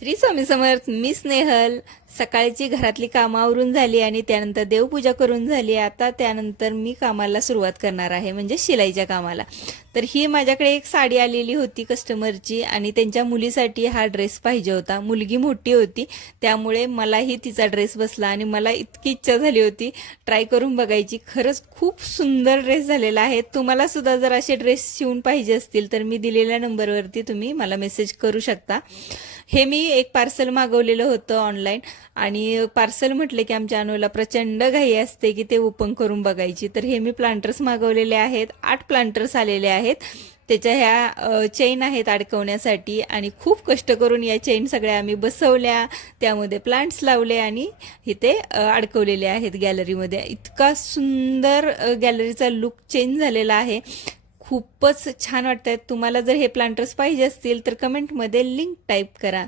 श्री स्वामी समर्थ. मी स्नेहल. सकाळची घरातली कामं आवरून झाली आणि त्यानंतर देवपूजा करून झाली. आता त्यानंतर मी कामाला सुरुवात करणार आहे, म्हणजे शिलाईच्या कामाला. तर ही माझ्याकडे एक साडी आलेली होती कस्टमरची आणि त्यांच्या मुलीसाठी हा ड्रेस पाहिजे होता. मुलगी मोठी होती त्यामुळे मलाही तिचा ड्रेस बसला आणि मला इतकी इच्छा झाली होती ट्राय करून बघायची. खरंच खूप सुंदर ड्रेस झालेला आहे. तुम्हाला सुद्धा जर असे ड्रेस शिवून पाहिजे असतील तर मी दिलेल्या नंबरवरती तुम्ही मला मेसेज करू शकता. हे मी एक पार्सल मागवलेलं होतं ऑनलाईन आणि पार्सल म्हटले की आमच्या अनुला प्रचंड घाई असते की ते ओपन करून बघायची. तर हे मी प्लांटर्स मागवलेले आहेत. 8 प्लांटर्स आलेले आहेत. त्याच्या ह्या चेन आहेत अडकवण्यासाठी आणि खूप कष्ट करून या चेन सगळ्या आम्ही बसवल्या, त्यामध्ये प्लांट्स लावले आणि इथे अडकवलेले आहेत गॅलरीमध्ये. इतका सुंदर गॅलरीचा लुक चेंज झालेला आहे. खूपच छान वाटत आहेत. तुम्हाला जर हे प्लांटर्स पाहिजे असतील तर कमेंटमध्ये लिंक टाईप करा.